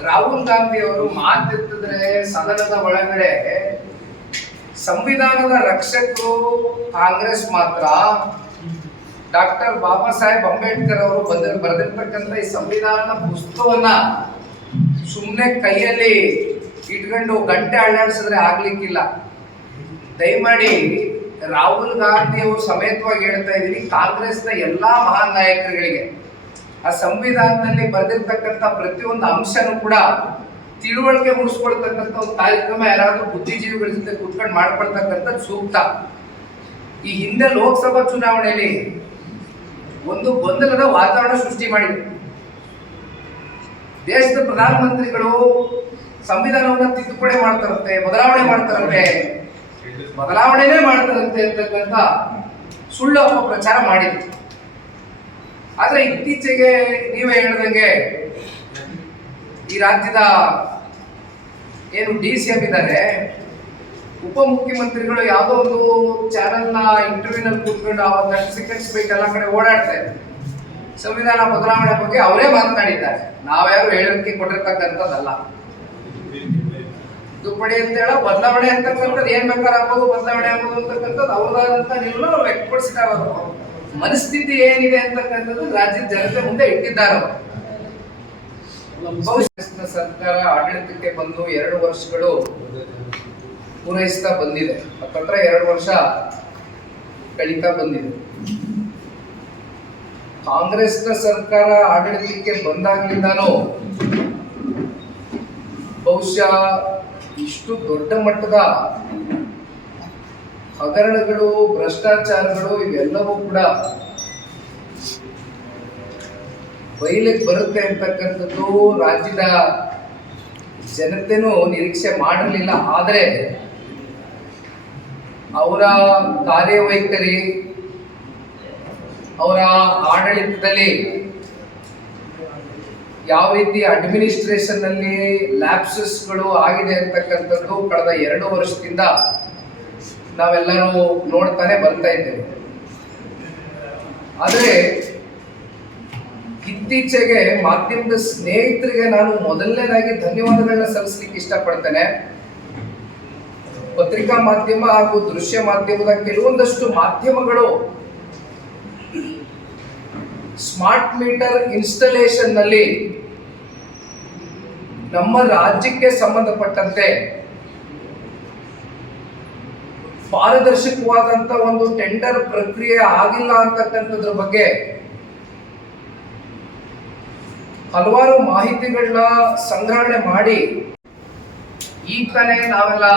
ರಾಹುಲ್ ಗಾಂಧಿ ಅವರು ಮಾತೆತ್ತಿದ್ರೆ ಸದನದ ಒಳಗಡೆ ಸಂವಿಧಾನದ ರಕ್ಷಕರು ಕಾಂಗ್ರೆಸ್ ಮಾತ್ರ, ಡಾಕ್ಟರ್ ಬಾಬಾ ಸಾಹೇಬ್ ಅಂಬೇಡ್ಕರ್ ಅವರು ಬರೆದಿರ್ತಕ್ಕಂಥ ಈ ಸಂವಿಧಾನದ ಪುಸ್ತಕವನ್ನ ಸುಮ್ಮನೆ ಕೈಯಲ್ಲಿ ಇಟ್ಕೊಂಡು ಗಂಟೆ ಅಳ್ಳಾಡಿಸಿದ್ರೆ ಆಗ್ಲಿಕ್ಕಿಲ್ಲ. ದಯಮಾಡಿ ರಾಹುಲ್ ಗಾಂಧಿ ಅವರು ಸಮೇತವಾಗಿ ಹೇಳ್ತಾ ಇದ್ದೀನಿ, ಕಾಂಗ್ರೆಸ್ನ ಎಲ್ಲಾ ಮಹಾನ್ ನಾಯಕರುಗಳಿಗೆ ಆ ಸಂವಿಧಾನದಲ್ಲಿ ಬರೆದಿರ್ತಕ್ಕಂಥ ಪ್ರತಿಯೊಂದು ಅಂಶನೂ ಕೂಡ ತಿಳುವಳಿಕೆ ಮೂಡಿಸ್ಕೊಳ್ತಕ್ಕಂಥ ಒಂದು ಕಾರ್ಯಕ್ರಮ ಯಾರಾದ್ರೂ ಬುದ್ಧಿಜೀವಿಗಳ ಜೊತೆ ಕುತ್ಕೊಂಡು ಮಾಡ್ಕೊಳ್ತಕ್ಕಂಥದ್ದು ಸೂಕ್ತ. ಈ ಹಿಂದೆ ಲೋಕಸಭಾ ಚುನಾವಣೆಯಲ್ಲಿ ಒಂದು ಗೊಂದಲದ ವಾತಾವರಣ ಸೃಷ್ಟಿ ಮಾಡಿದೆ. ದೇಶದ ಪ್ರಧಾನಮಂತ್ರಿಗಳು ಸಂವಿಧಾನವನ್ನ ತಿದ್ದುಪಡಿ ಮಾಡ್ತಾರಂತೆ, ಬದಲಾವಣೆನೇ ಮಾಡ್ತಾರಂತೆ ಅಂತಕ್ಕಂಥ ಸುಳ್ಳು ಅಪಪ್ರಚಾರ ಮಾಡಿದ್ರು. ಆದ್ರೆ ಇತ್ತೀಚೆಗೆ ನೀವೇ ಹೇಳಿದಂಗೆ ಈ ರಾಜ್ಯದ ಏನು DCM ಇದ್ದಾರೆ, ಉಪಮುಖ್ಯಮಂತ್ರಿಗಳು ಯಾವುದೋ ಒಂದು ಚಾನೆಲ್ನ ಇಂಟರ್ವ್ಯೂನಲ್ಲಿ ಕೂತ್ಕೊಂಡು ಆ 30 ಸೆಕೆಂಡ್ಸ್ ಬೇಕು ಎಲ್ಲ ಕಡೆ ಓಡಾಡ್ತಾ ಇದ್ದಾರೆ. ಸಂವಿಧಾನ ಬದಲಾವಣೆ ಬಗ್ಗೆ ಅವರೇ ಮಾತನಾಡಿದ್ದಾರೆ, ನಾವ್ಯಾರು ಹೇಳಿಕೆ ಕೊಟ್ಟಿರ್ತಕ್ಕಂಥದ್ದಲ್ಲ. ತಿದ್ದುಪಡಿ ಅಂತ ಹೇಳ ಬದಲಾವಣೆ ಅಂತಕ್ಕಂಥದ್ದು ಏನ್ ಬೇಕಾದ್ರೆ ಆಗ್ಬೋದು, ಬದಲಾವಣೆ ಆಗ್ಬೋದು ಅಂತಕ್ಕಂಥದ್ದು ಅವ್ರದಾದಂತ ನಿಲುವನ್ನು ಅವ್ರು ವ್ಯಕ್ತಪಡಿಸಿದ್ದಾರೆ. ಮನಸ್ಥಿತಿ ಏನಿದೆ ಅಂತಕ್ಕಂಥದ್ದು ರಾಜ್ಯದ ಜನತೆ ಮುಂದೆ ಇಟ್ಟಿದ್ದಾರೆ. ಸರ್ಕಾರ ಆಡಳಿತಕ್ಕೆ ಬಂದು 2 ವರ್ಷಗಳು ಪೂರೈಸ್ತಾ ಬಂದಿದೆ, ಹತ್ತತ್ರ 2 ವರ್ಷ ಕಳೀತಾ ಬಂದಿದೆ. ಕಾಂಗ್ರೆಸ್ನ ಸರ್ಕಾರ ಆಡಳಿತಕ್ಕೆ ಬಂದಾಗ್ಲಿಂದಾನು ಬಹುಶಃ ಇಷ್ಟು ದೊಡ್ಡ ಮಟ್ಟದ ಹಗರಣಗಳು, ಭ್ರಷ್ಟಾಚಾರಗಳು ಇವೆಲ್ಲವೂ ಕೂಡ ಬಯಲಿಗೆ ಬರುತ್ತೆ ಅಂತಕ್ಕಂಥದ್ದು ರಾಜ್ಯದ ಜನತೆನೂ ನಿರೀಕ್ಷೆ ಮಾಡಿರಲಿಲ್ಲ. ಆದರೆ ಅವರ ಕಾರ್ಯವೈಖರಿ, ಅವರ ಆಡಳಿತದಲ್ಲಿ ಯಾವ ರೀತಿ ಅಡ್ಮಿನಿಸ್ಟ್ರೇಷನ್ ನಲ್ಲಿ ಲ್ಯಾಪ್ಸಸ್ಗಳು ಆಗಿದೆ ಅಂತಕ್ಕಂಥದ್ದು ಕಳೆದ 2 ವರ್ಷದಿಂದ ನಾವೆಲ್ಲರೂ ನೋಡ್ತಾನೆ ಬರ್ತಾ ಇದ್ದೇವೆ. ಆದರೆ ಇತ್ತೀಚೆಗೆ ಮಾಧ್ಯಮದ ಸ್ನೇಹಿತರಿಗೆ ನಾನು ಮೊದಲನೇದಾಗಿ ಧನ್ಯವಾದಗಳನ್ನ ಸಲ್ಲಿಸಲಿಕ್ಕೆ ಇಷ್ಟಪಡ್ತೇನೆ. ಪತ್ರಿಕಾ ಮಾಧ್ಯಮ ಹಾಗೂ ದೃಶ್ಯ ಮಾಧ್ಯಮದ ಕೆಲವೊಂದಷ್ಟು ಮಾಧ್ಯಮಗಳು ಸ್ಮಾರ್ಟ್ ಮೀಟರ್ ಇನ್ಸ್ಟಾಲೇಷನ್ ನಲ್ಲಿ ನಮ್ಮ ರಾಜ್ಯಕ್ಕೆ ಸಂಬಂಧಪಟ್ಟಂತೆ ಪಾರದರ್ಶಕವಾದಂತ ಒಂದು ಟೆಂಡರ್ ಪ್ರಕ್ರಿಯೆ ಆಗಿಲ್ಲ ಅಂತಕ್ಕಂಥದ್ರ ಬಗ್ಗೆ ಹಲವಾರು ಮಾಹಿತಿಗಳನ್ನ ಸಂಗ್ರಹಣೆ ಮಾಡಿ ಈಗ ತಾನೇ ನಾವೆಲ್ಲ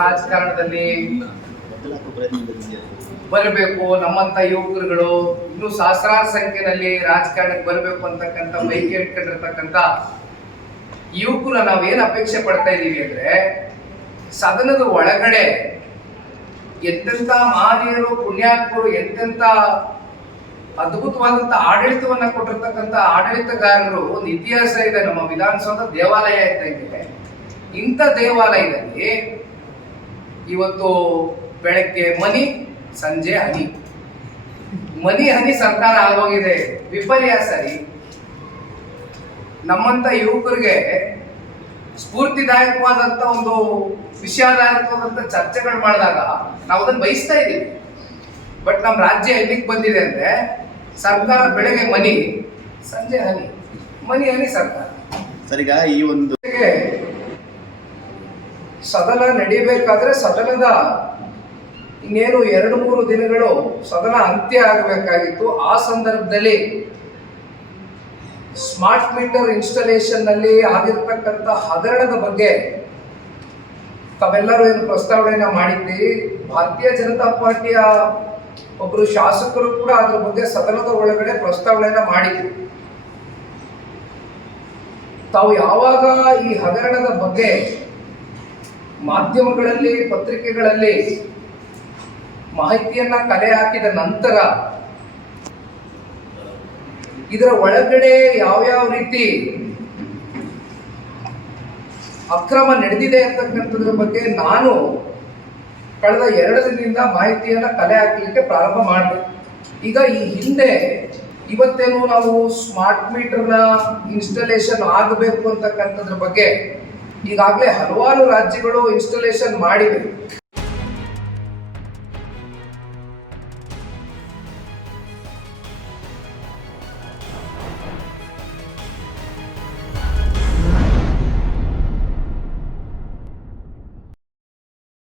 ರಾಜಕಾರಣದಲ್ಲಿ ಬರಬೇಕು, ನಮ್ಮಂತ ಯುವಕರುಗಳು ಇನ್ನು ಸಹಸ್ರಾರು ಸಂಖ್ಯೆಯಲ್ಲಿ ರಾಜಕಾರಣಕ್ಕೆ ಬರಬೇಕು ಅಂತಕ್ಕಂಥ ಬೈಕ್ ಇಟ್ಕೊಂಡಿರ್ತಕ್ಕಂಥ ಯುವಕರು ನಾವೇನ್ ಅಪೇಕ್ಷೆ ಪಡ್ತಾ ಇದೀವಿ ಅಂದ್ರೆ, ಸದನದ ಒಳಗಡೆ ಎಂತೆಂತ ಮಹನೀಯರು, ಪುಣ್ಯಾತ್ಮರು, ಎಂತೆಂತ ಅದ್ಭುತವಾದಂತ ಆಡಳಿತವನ್ನ ಕೊಟ್ಟಿರ್ತಕ್ಕಂಥ ಆಡಳಿತಗಾರರು ಒಂದು ಇತಿಹಾಸ ಇದೆ. ನಮ್ಮ ವಿಧಾನಸೌಧ ದೇವಾಲಯ ಇದ್ದಂಗೆ, ಇಂಥ ದೇವಾಲಯದಲ್ಲಿ ಇವತ್ತು ಬೆಳಗ್ಗೆ ಮನಿ, ಸಂಜೆ ಹನಿ, ಮನಿ ಹನಿ ಸರ್ಕಾರ ಆಗೋಗಿದೆ. ವಿಪರ್ಯಾಸ ರೀ. ನಮ್ಮಂತ ಯುವಕರಿಗೆ ಸ್ಫೂರ್ತಿದಾಯಕವಾದಂತ ಒಂದು ವಿಷಯದಾಯಕವಾದಂತ ಚರ್ಚೆಗಳು ಮಾಡಿದಾಗ ನಾವು ಅದನ್ನ ಬಯಸ್ತಾ ಇದ್ದೀವಿ. ಬಟ್ ನಮ್ಮ ರಾಜ್ಯ ಎಲ್ಲಿಗೆ ಬಂದಿದೆ ಅಂದ್ರೆ, ಸರ್ಕಾರ ಬೆಳಗ್ಗೆ ಮನಿ, ಸಂಜೆ ಹನಿ, ಮನಿ ಹನಿ ಸರ್ಕಾರ. ಸರಿಗ ಈ ಒಂದು ಸದನ ನಡೀಬೇಕಾದ್ರೆ ಸದನದ ಇನ್ನೇನು 2-3 ದಿನಗಳು ಸದನ ಅಂತ್ಯ ಆಗಬೇಕಾಗಿತ್ತು. ಆ ಸಂದರ್ಭದಲ್ಲಿ ಸ್ಮಾರ್ಟ್ ಮೀಟರ್ ಇನ್ಸ್ಟಾಲೇಷನ್ ನಲ್ಲಿ ಆಗಿರ್ತಕ್ಕಂಥ ಹಗರಣದ ಬಗ್ಗೆ ತಾವೆಲ್ಲರೂ ಏನು ಪ್ರಸ್ತಾವನೆಯನ್ನ ಮಾಡಿದ್ದೀರಿ. ಭಾರತೀಯ ಜನತಾ ಪಾರ್ಟಿಯ ಒಬ್ಬರು ಶಾಸಕರು ಕೂಡ ಅದ್ರ ಬಗ್ಗೆ ಸದನದ ಒಳಗಡೆ ಪ್ರಸ್ತಾವನೆಯನ್ನ ಮಾಡಿದ್ರು. ತಾವು ಯಾವಾಗ ಈ ಹಗರಣದ ಬಗ್ಗೆ ಮಾಧ್ಯಮಗಳಲ್ಲಿ, ಪತ್ರಿಕೆಗಳಲ್ಲಿ ಮಾಹಿತಿಯನ್ನ ಕಲೆ ಹಾಕಿದ ನಂತರ ಇದರ ಒಳಗಡೆ ಯಾವ್ಯಾವ ರೀತಿ ಅಕ್ರಮ ನಡೆದಿದೆ ಅಂತಕ್ಕಂಥದ್ರ ಬಗ್ಗೆ ನಾನು ಕಳೆದ 2 ದಿನದಿಂದ ಮಾಹಿತಿಯನ್ನ ಕಲೆ ಹಾಕಲಿಕ್ಕೆ ಪ್ರಾರಂಭ ಮಾಡಿದೆ. ಈಗ ಈ ಹಿಂದೆ ಇವತ್ತೇನು ನಾವು ಸ್ಮಾರ್ಟ್ ಮೀಟರ್ನ ಇನ್ಸ್ಟಾಲೇಷನ್ ಆಗಬೇಕು ಅಂತಕ್ಕಂಥದ್ರ ಬಗ್ಗೆ ಈಗಾಗಲೇ ಹಲವಾರು ರಾಜ್ಯಗಳು ಇನ್ಸ್ಟಾಲೇಷನ್ ಮಾಡಿವೆ.